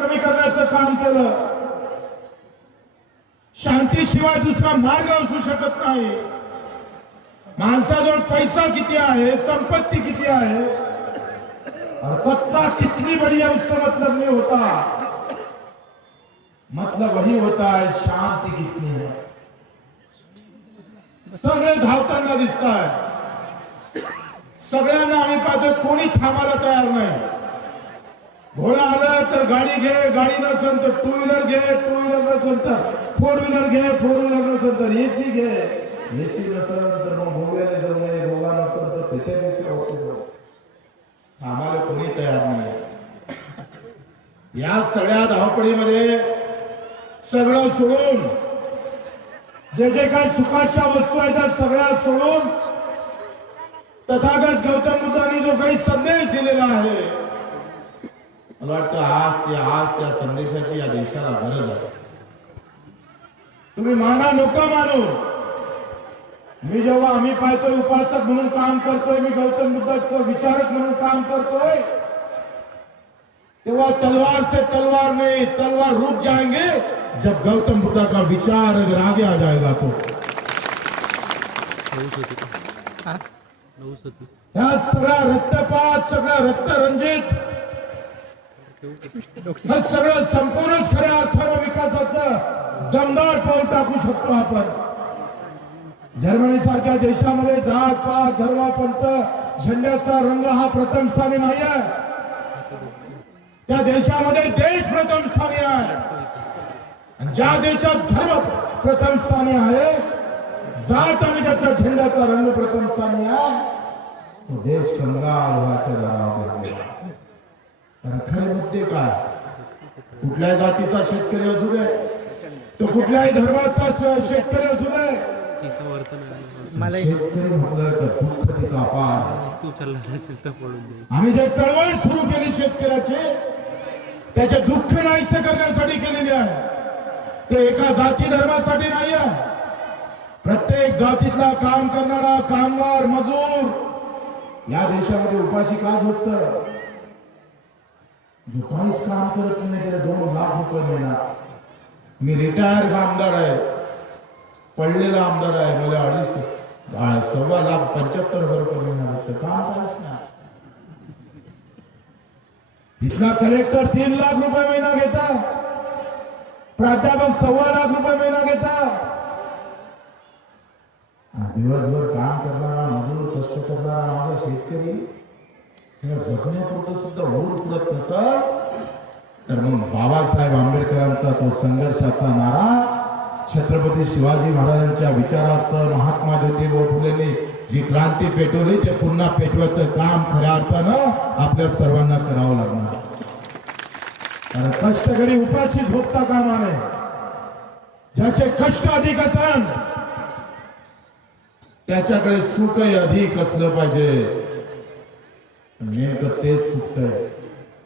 कमी करण्याचं काम केलं. शांतीशिवाय दुसरा मार्ग असू शकत नाही. माणसाजवळ पैसा किती आहे, संपत्ती किती आहे और सत्ता कितनी बड़ी है उससे मतलब नहीं होता. मतलब वही होता है शांति कितनी है. सगळे धावताना दिसत आहे. सगळ्यांना आम्ही पाहतो कोणी थांबायला तयार नाही. घोडा आलं तर गाडी घे, गाडी नसेल तर टू व्हीलर घे, टू व्हीलर नसेल तर फोर व्हीलर घे, फोर व्हीलर नसेल तर एसी घे, एसी नसेल तर मग गोव्याला जाऊ नये, गोवा नसेल तर त्याच्यापेक्षा होते. आम्हाला कोणी तयार नाही. या सगळ्या धावपळीमध्ये सगळं सोडून जे जे काही सुखाच्या वस्तू आहेत त्या सगळ्या सोडून तथागत गौतम बुद्धांनी जो काही संदेश दिलेला आहे, मला वाटतं आज त्या संदेशाची या देशाला गरज आहे. तुम्ही माना नको मानू. मी जेव्हा आम्ही पाहतोय उपासक म्हणून काम करतोय, मी गौतम बुद्धाचं विचारक म्हणून काम करतोय, तेव्हा तलवार से तलवार नहीं, तलवार रुक जाएंगे जब गौतम बुद्ध का विचार अगर आगे आ जाएगा तो. ह्या सगळा रक्तपात, सगळा रक्तरंजित, हे सगळं संपूर्णच खऱ्या अर्थानं विकासाचं दमदार पाऊल टाकू शकतो आपण. जर्मनी सारख्या देशामध्ये जात पात धर्म पंथ झेंड्याचा रंग हा प्रथम स्थानी नाही आहे. त्या देशामध्ये देश प्रथम स्थानी आहे. ज्या देशात धर्म प्रथम स्थानी आहे, जात आणि त्याचा झेंड्याचा रंग प्रथम स्थानी आहे, तो देश कंगाल व्हायच्या दारावर आहे. कारण खरे मुद्दे काय, कुठल्याही जातीचा शेतकरी असू दे, तो कुठल्याही धर्माचा शेतकरी असू दे, शेतकरी म्हटलं तर दुःख तिचा अपार. आम्ही जे चळवळ सुरू केली शेतकऱ्याची, त्याचे दुःख नाहीसे करण्यासाठी केलेले आहे. ते एका जाती धर्मासाठी नाही आहे. प्रत्येक जातीतला काम करणारा कामगार मजूर या देशामध्ये उपाशी का झोपतं? जो काहीच काम करत नाही त्याला 2 लाख रुपये मिळणार. मी रिटायर आमदार आहे, पडलेला आमदार आहे, मला 2.75 रुपये मिळणार. काम काहीच नाही. इथला कलेक्टर 3 लाख रुपये महिना घेता, प्राध्यापक 1.25 लाख रुपये महिना घेता. दिवसभर काम करणारा मजूर, कष्ट करणारा माझा शेतकरी जगण्यापुरतं सुद्धा ओढ पुरत नसल तर मग बाबासाहेब आंबेडकरांचा तो संघर्षाचा नारा, छत्रपती शिवाजी महाराजांच्या विचारासह महात्मा ज्योतिबा फुलेंनी जी क्रांती पेटवली, ते पुन्हा पेटवायचं काम खऱ्या अर्थानं आपल्या सर्वांना करावं लागणार. कारण कष्टकरी उपाशी झोपता कामा नये. ज्याचे कष्ट अधिक असन त्याच्याकडे सुखही अधिक असलं पाहिजे. नेमकं तेच चुकतंय.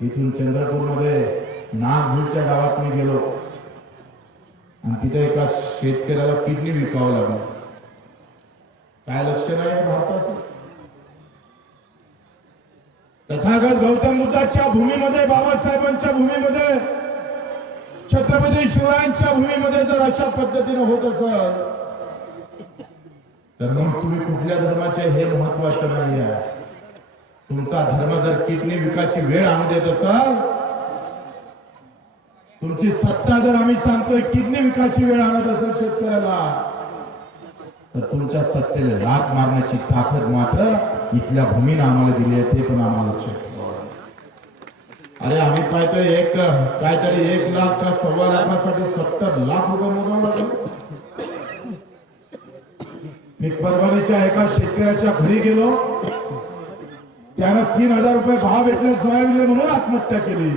इथून चंद्रपूरमध्ये नागभूळच्या गावात मी गेलो आणि तिथे एका शेतकऱ्याला किडनी विकावं लागलं. काय लक्ष नाही भारताचं? तथागत गौतम बुद्धाच्या भूमीमध्ये, बाबासाहेबांच्या भूमीमध्ये, छत्रपती शिवरायांच्या भूमीमध्ये जर अशा पद्धतीने होत असेल तर मग तुम्ही कुठल्या धर्माचे हे महत्वाचं नाही आहे. तुमचा धर्म जर किडनी विकायची वेळ आणून देत असाल, तुमची सत्ता जर आम्ही सांगतोय किडनी विकायची वेळ आणत असेल शेतकऱ्याला, तर तुमच्या सत्तेला लाथ मारण्याची ताकद मात्र इथल्या भूमीने आम्हाला दिली आहे. ते पण आम्हाला लक्षात ठेवा. अरे आम्ही पाहतोय काहीतरी 1 लाख का 1.25 लाखासाठी 70 लाख रुपये मोजावं लागलं. मी परभणीच्या एका शेतकऱ्याच्या घरी गेलो, त्यानं 3000 रुपये भाव भेटले सोयाबीन म्हणून आत्महत्या केली.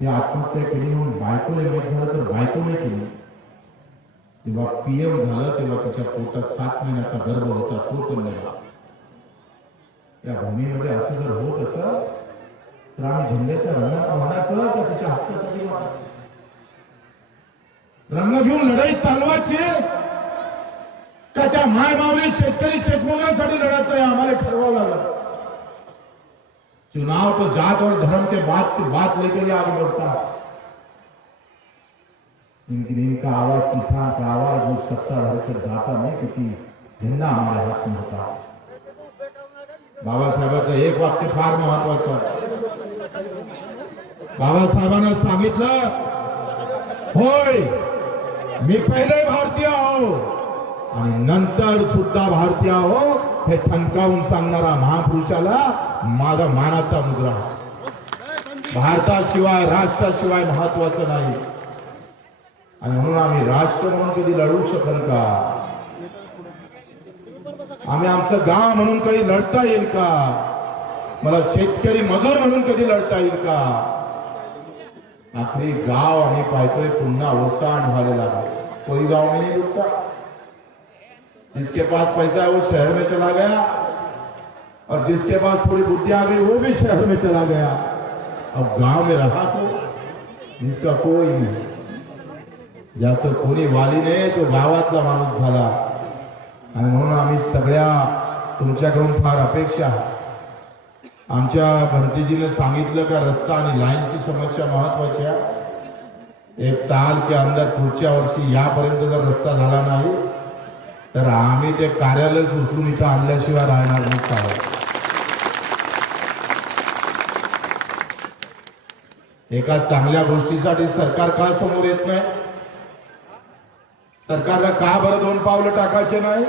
ती आत्महत्या केली म्हणून बायकोला लेट झालं तर बायकोने केली. तेव्हा PM झालं तेव्हा तिच्या पोटात 7 महिन्याचा गर्भ होता, तो पण नाही. त्या भूमीमध्ये असं जर होत असं तर आम्ही झेंड्याच्या रंगात म्हणायचं का तिच्या हक्कासाठी रंग घेऊन लढाई चालवायची का त्या माय मावली शेतकरी शेतमजुरांसाठी लढायचं आहे? आम्हाला ठरवावं लागलं. चुनाव तो जात और धर्म के बात लेकर ही आगे बढ़ता है। इनका आवाज, किसान का आवाज उस सत्ताधारी तक जाता नहीं, क्योंकि झंडा हमारे हात में होता। बाबासाहेबांचं एक वाक्य फार महत्वाचं। बाबासाहेबांना सांगितलं, होय मी पहिले भारतीय आहो आणि नंतर सुद्धा भारतीय आहो, हे ठणकावून सांगणारा महापुरुषाला माझा मानाचा मुद्रा। भारताशिवाय राष्ट्राशिवाय महत्वाचं नाही, आणि म्हणून आम्ही राष्ट्र म्हणून कधी लढू शकन का? आम्ही आमचं गाव म्हणून कधी लढता येईल का? मला शेतकरी मजूर म्हणून कधी लढता येईल का? आखरी गाव आम्ही पाहतोय पुन्हा ओसाण व्हायला लागला। कोई गांव में नहीं रुकता, जिसके पास पैसा है वो शहर में चला गया, और जिसके पास थोड़ी बुद्धि आ गई वो भी शहर में चला गया। अब गांव में रहा को जिसका कोई नहीं, ज्याचं कोणी वाली नाही तो गावातला माणूस झाला। आणि म्हणून आम्ही सगळ्या तुमच्याकडून फार अपेक्षा। आमच्या भंतीजीने सांगितलं का रस्ता आणि लाईनची समस्या महत्वाची आहे। 1 साल के अंदर पुढच्या वर्षी यापर्यंत जर रस्ता झाला नाही तर आम्ही ते कार्यालय उचलून इथं आणल्याशिवाय राहणार नाही। एका चांगल्या गोष्टीसाठी सरकार का समोर येत नाही? सरकारला का बरं 2 पावलं टाकायचे नाही?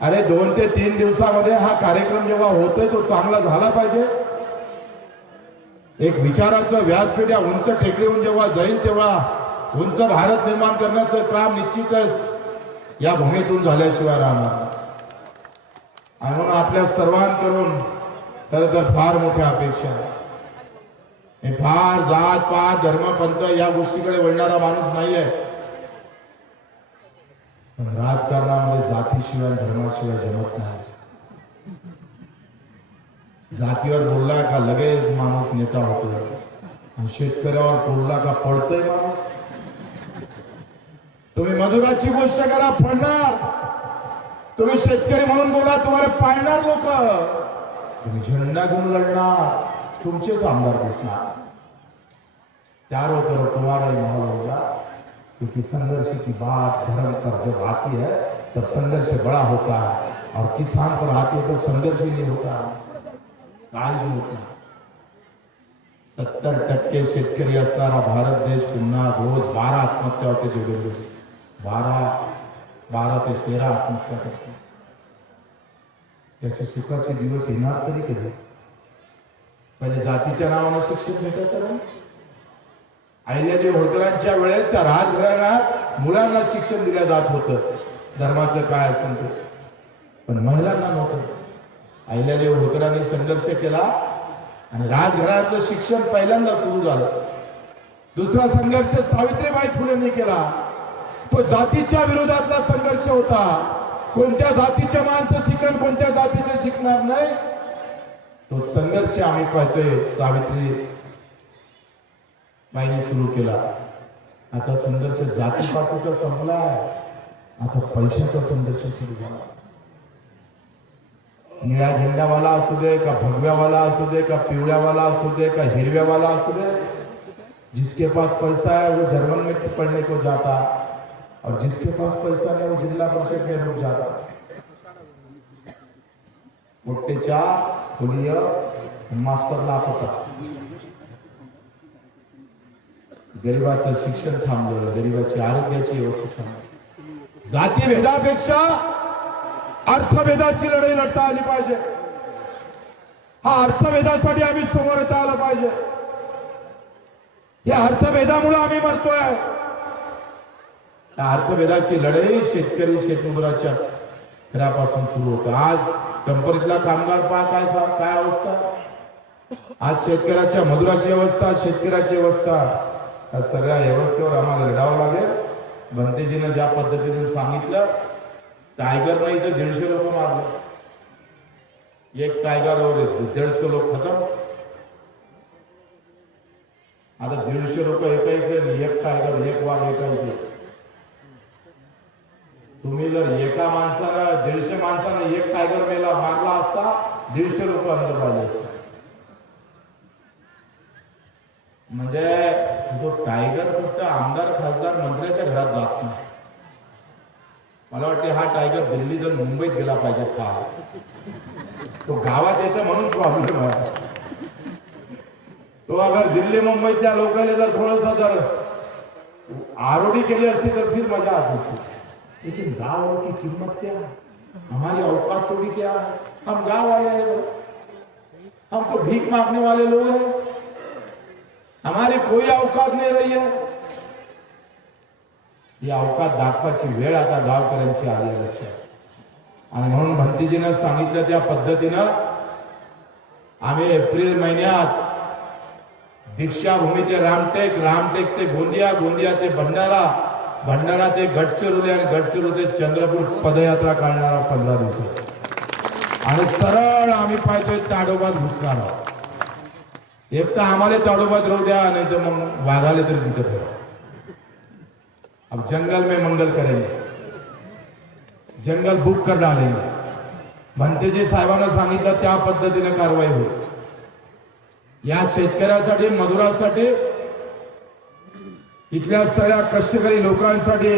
अरे 2 ते 3 दिवसामध्ये हा कार्यक्रम जेव्हा होतोय तो चांगला झाला पाहिजे। एक विचाराचं व्यासपीठ या उंच टेकडीहून जेव्हा जाईल तेव्हा उंच भारत निर्माण करण्याचं काम निश्चितच या भूमीतून झाल्याशिवाय राहणार। आणि म्हणून आपल्या सर्वांकडून खरं तर फार मोठ्या अपेक्षा आहे। हे फार जात पात धर्म पंथ या गोष्टीकडे वळणारा माणूस नाहीये, पण राजकारणामध्ये जातीशिवाय धर्माशिवाय जमत नाही। जातीवर बोलला का लगेच माणूस नेता होतो, आणि शेतकऱ्यावर बोलला का पडतोय माणूस। तुम्ही मजुराची गोष्ट करा, पडणार। तुम्ही शेतकरी म्हणून बोला, तुम्हाला पाळणार लोक। तुम्ही झेंडा घेऊन लढणार, तुमचेच आमदार दिसणार। चारों तरफ तुम्हारा ही माहौल होगा, क्योंकि संघर्ष की बात धर्म पर जब आती है तब संघर्ष बड़ा होता है, और किसान पर आती है तो संघर्ष ही नहीं होता, काळजी होती। 70% शेतकरी असणारा भारत देश पुन्हा रोज 12 आत्महत्या होते। जोडले 12 ते 13 आत्महत्या करते। त्याचे सुखाचे दिवस येणार तरी कधी? पहिले जातीच्या नावाने शिक्षण भेटायचं नाही। अहिल्यादेवी होळकरांच्या वेळेस त्या राजघराण्यात मुलांना शिक्षण दिलं जात होतं, धर्माचं काय असेल ते, पण महिलांना नव्हतं। अहिल्यादेवी होळकरांनी संघर्ष केला आणि राजघराण्यातलं शिक्षण पहिल्यांदा सुरू झालं। दुसरा संघर्ष सावित्रीबाई फुलेंनी केला, तो जातीच्या विरोधातला संघर्ष होता। कोणत्या जातीचे माणसं शिकण, कोणत्या जातीचे शिकणार नाही, तो संघर्ष आम्ही पाहतोय सावित्री बाईंनी सुरू केला। आता संघर्ष जातीपातीचा संपलाय, आता पैशाचा संघर्ष सुरू झाला। निळ्या झेंड्यावाला असू दे का भगव्यावाला असू दे का पिवळ्यावाला असू दे का हिरव्यावाला असू दे, जिसके पास पैसा है वो जर्मन में पढ़ने को जाता, और जिसके पास पैसा नहीं वो जिला परिषद में रुक जाता। मोठेच्या मुलीय मास्टरला होता, गरीबाचं शिक्षण थांबलं, गरीबाची आरोग्याची व्यवस्था थांबली। जातीभेदापेक्षा अर्थभेदाची लढाई लढता आली पाहिजे। हा अर्थभेदासाठी आम्ही समोर येता आलं पाहिजे। या अर्थभेदामुळे आम्ही मरतोय। या अर्थभेदाची लढाई शेतकरी शेतमजुराच्या घरापासून सुरू होतं। आज कंपनीतला कामगार पहा काय अवस्था, आज शेतकऱ्याच्या मजुराची अवस्था, शेतकऱ्याची अवस्था, या सगळ्या व्यवस्थेवर आम्हाला लढावं लागेल। भंतेजीने ज्या पद्धतीने सांगितलं, टायगर नाही तर 150 लोक मारले। एक टायगर और 150 लोक खत्म। आता 150 लोक एका इकडे, एक टायगर, एक वाघ एका इकडे। तुम्ही जर एका माणसाला 150 माणसाने एक टायगर मेला मारला असता, 150 लोक अंदर राहिले असते। म्हणजे तो टायगर फक्त आमदार खासदार मंत्र्याच्या घरात जात नाही. मला वाटते हा टायगर दिल्ली जर मुंबईत गेला पाहिजे तो गावात येतो म्हणून प्रॉब्लेम आहे. तो अगर दिल्ली मुंबईतल्या लोकांनी जर थोडंसं जर आरोडी केली असती तर फिर मजा आती थी. लेकिन गाँव की कीमत क्या है, हमारी औकात थोड़ी क्या है. हम गाँव वाले हैं, हम तो भीख मांगने वाले लोग हैं. हमारी कोई औकात नहीं रही है. ही अवकात दाखवायची वेळ आता गावकऱ्यांची आली आहे लक्षात. आणि म्हणून भंतीजीनं सांगितलं त्या पद्धतीनं आम्ही एप्रिल महिन्यात दीक्षाभूमी ते रामटेक, रामटेक ते गोंदिया, गोंदिया ते भंडारा, भंडारा ते गडचिरोली आणि गडचिरोली ते चंद्रपूर पदयात्रा काढणार 15 दिवसाची. आणि सरळ आम्ही पाहतोय ताडोबात घुसणार आहोत. एक तर आम्हाला ताडोबात राहू द्या, नाही तर मग वाघाले तरी तिथे ठेवा. अब जंगल में मंगल करेंगे, जंगल बुक कर डालेंगे. भंतेजी साहेबांना सांगितलं त्या पद्धतीने कारवाई होईल. या शेतकऱ्यासाठी, मजुरांसाठी, इथल्या सगळ्या कष्टकरी लोकांसाठी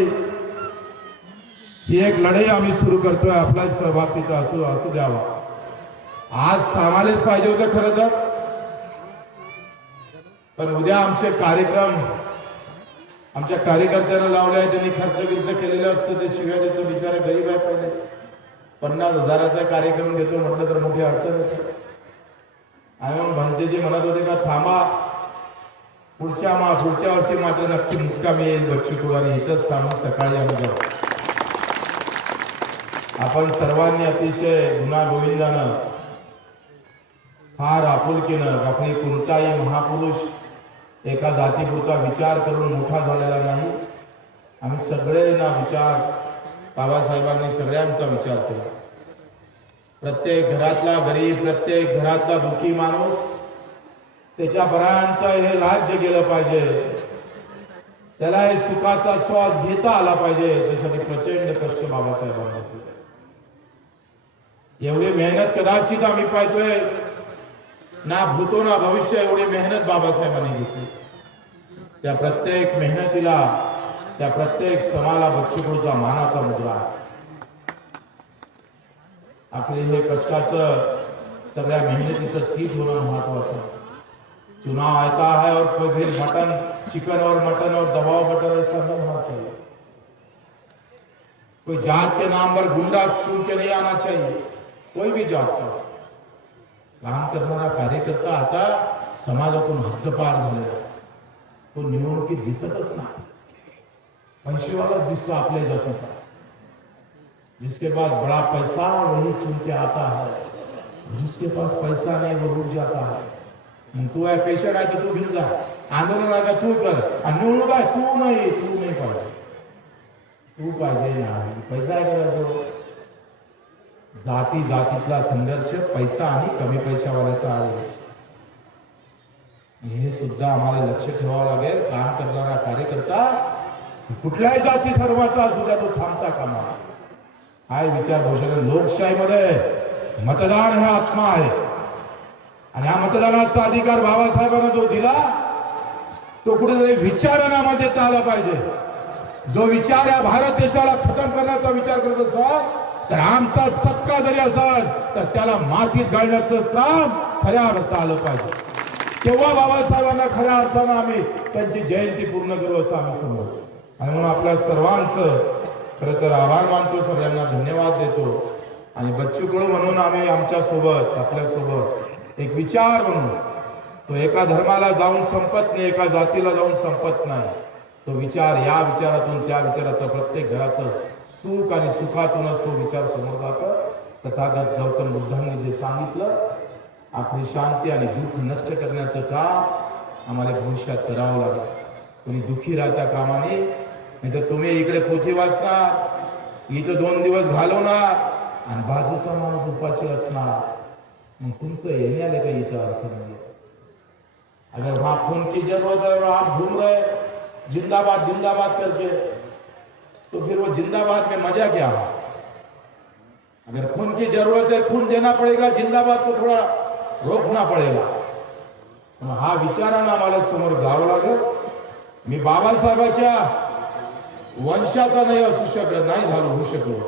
ही एक लढाई आम्ही सुरू करतोय. आपला सहभाग तिथं असू द्यावा. आज थांबायलाच पाहिजे होतं खरं तर, पण उद्या आमचे कार्यक्रम आमच्या कार्यकर्त्यांना लावले आहे. त्यांनी खर्च केलेलं असतं, ते शिवाय देतो. बिचारे गरीब आहे. पहिले 50,000चा कार्यक्रम घेतो म्हटलं तर मोठी अडचण येते. आणि मग भंतेजी म्हणत होते का थांबा, पुढच्या वर्षी मात्र नक्की मुक्कामी येईल बच्चू आणि इथंच थांबून सकाळी आम्ही जाऊ. आपण सर्वांनी अतिशय गुण्यागोविंदानं, फार आपुलकीनं, आपली कोणताही महापुरुष एका जातीपुरता विचार करून मोठा झालेला नाही. आम्ही सगळे ना विचार, बाबासाहेबांनी सगळ्यांचा विचार केला. प्रत्येक घरातला गरीब, प्रत्येक घरातला दुःखी माणूस त्याच्यापर्यंत हे राज्य गेलं पाहिजे, त्याला हे सुखाचा श्वास घेता आला पाहिजे. त्यासाठी प्रचंड कष्ट बाबासाहेबांना केले. एवढी मेहनत कदाचित आम्ही पाहतोय ना भूतो ना भविष्य, एवढी मेहनत बाबासाहेबांनी घेतली. त्या प्रत्येक मेहनतीला, त्या प्रत्येक समाला बच्चूकडचा मानाचा मुद्रा आहे. आखरी हे कष्टाचं, सगळ्या मेहनतीचं चीज होणं महत्वाचं. चुनाव आता है और फिर मटन, चिकन और मटन और दबाव बटर ऐसा नहीं होना चाहिए. कोई जात के नाम पर गुंडा चुन के नहीं आना चाहिए. कोई भी जात का काम करणारा कार्यकर्ता आता समाजातून हद्दपार झालेला. तो निवडणुकीत दिसतच नाही. पैसेवाला दिसतो आपल्या जातीचा. जिसके पास बड़ा पैसा वही चुन के आता है, जिसके पास पैसा नहीं वो रुक जाता है. मग तू आहे पेशंट आहे तर तू घेऊन जा, आंदोलन आहे का तू कर, आणि निवडणूक आहे तू नाही पाहिजे. तू पाहिजे नाही, पैसा आहे का. जातीतला संघर्ष पैसा आणि कमी पैशावाल्याचा आहे. हे सुद्धा आम्हाला लक्ष ठेवावं लागेल. काम करणारा कार्यकर्ता कुठल्याही जाती धर्माचा असू द्या, तो थांबता कामा. हा विचार भूषण. लोकशाहीमध्ये मतदान हा आत्मा आहे, आणि हा मतदानाचा अधिकार बाबासाहेबांना जो दिला तो कुठेतरी विचारांना देता आला पाहिजे. जो विचार या भारत देशाला खतम करण्याचा विचार करत असाल तर आमचा सक्का जरी असाल तर त्याला मातीत गाळण्याचं काम खऱ्या अर्थानं आलं पाहिजे. तेव्हा बाबासाहेबांना खऱ्या अर्थानं आम्ही त्यांची जयंती पूर्ण करू असं आम्ही समजतो. आणि म्हणून आपल्या सर्वांचं खरं तर आभार मानतो, सगळ्यांना धन्यवाद देतो. आणि बच्चू कडू म्हणून आम्ही आमच्या सोबत, आपल्या सोबत एक विचार म्हणून, तो एका धर्माला जाऊन संपत नाही, एका जातीला जाऊन संपत नाही. तो विचार, या विचारातून त्या विचाराचं, प्रत्येक घराचं सुख आणि सुखातूनच तो विचार समोर जातो. तथागत गौतम बुद्धांनी जे सांगितलं, आपली शांती आणि दुःख नष्ट करण्याचं काम आम्हाला भविष्यात करावं लागेल. तुम्ही दुःखी राहता कामा नये. नाही तर तुम्ही इकडे पोथी वाचणार, इथं 2 दिवस घालवणार आणि बाजूचा माणूस उपाशी असणार. मग तुमचं येण्याला काही इथं अर्थ नाही. अगर वहां खून की जरूरत है और आप घूम रहे जिंदाबाद जिंदाबाद करके, तो फिर वो जिंदाबाद में मजा क्या है. अगर खून की जरूरत है, खून देना पड़ेगा, जिंदाबाद को थोड़ा रोकना पड़ेगा. हा विचारानं आम्हाला समोर जावं लागेल. मी बाबासाहेबांच्या वंशाचा नाही होऊ शकलो,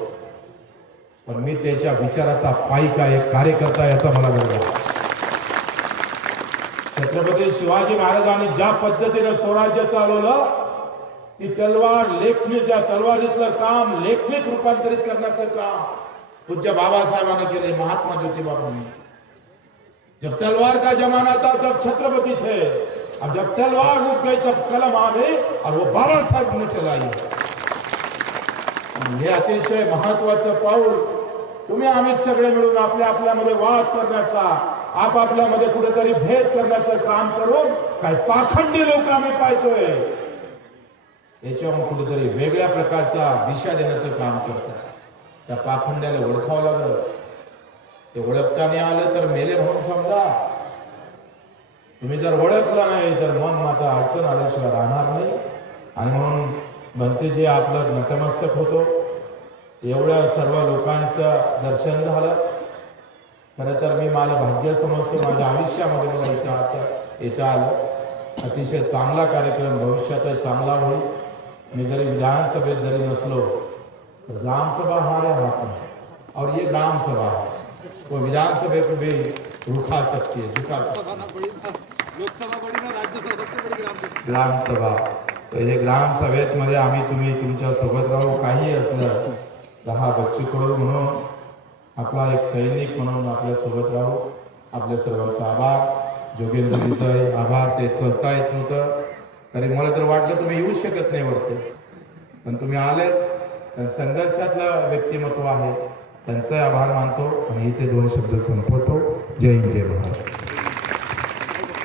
पण मी त्याच्या विचाराचा पाईक आहे, कार्यकर्ता याचा मला गर्व आहे. छत्रपती शिवाजी महाराजांनी ज्या पद्धतीने स्वराज्य चालवलं, ती तलवार लेखणीच्या तलवारीतलं काम लेखणीत रूपांतरित करण्याचं काम पूज्य बाबासाहेबांनी केले, महात्मा ज्योतिबा फुले. जब तलवार का जमाना था तब छत्रपति थे, अब जब तलवार रुक गई तब कलम आ गई और वो बाबा साहेब ने चलाई. हे अतिशय महत्वाचं पाऊल तुम्ही आम्ही सगळे मिळून आपल्यामध्ये वाद करण्याचा, आपापल्यामध्ये कुठेतरी भेद करण्याचं काम करून काही पाखंडी लोक आम्ही पाहतोय, याच्यावर कुठेतरी वेगळ्या प्रकारचा दिशा देण्याचं काम करतात. त्या पाखंड्याला ओळखावं लागलं. ते ओळखता नाही आलं तर मेले म्हणून समजा. तुम्ही जर ओळखलं नाही तर मन मात्र अडचण आल्याशिवाय राहणार नाही. आणि म्हणून बनते जे आपलं नतमस्तक होतो, एवढ्या सर्व लोकांचं दर्शन झालं. खरं तर मी माझं भाग्य समजतो, माझ्या आयुष्यामध्ये मला इथं आलं. अतिशय चांगला कार्यक्रम भविष्यात चांगला होईल. मी जरी विधानसभेत जरी नसलो तो ग्रामसभा हमारे हाथ में, और ये ग्रामसभा है, वो विधानसभा को भी रुका सकती है, झुका सकती है. लोकसभा बड़ी ना राज्यसभा सबसे बड़ी ग्रामसभा. तर हे ग्रामसभेत मध्ये आम्ही तुम्ही तुमच्या सोबत राहू. काही असलं तर हा बच्चू कडू म्हणून आपला एक सैनिक म्हणून आपल्या सोबत राहू. आपल्या सर्वांचा आभार. जोगेंद्र दिसय आभार. ते चलता येत नव्हतं तरी मला तर वाटलं तुम्ही येऊ शकत नाही वरती, पण तुम्ही आले. संघर्षातलं व्यक्तिमत्व आहे, त्यांचे आभार मानतो आणि इथे 2 शब्द संपवतो. जय हिंद, जय भारत.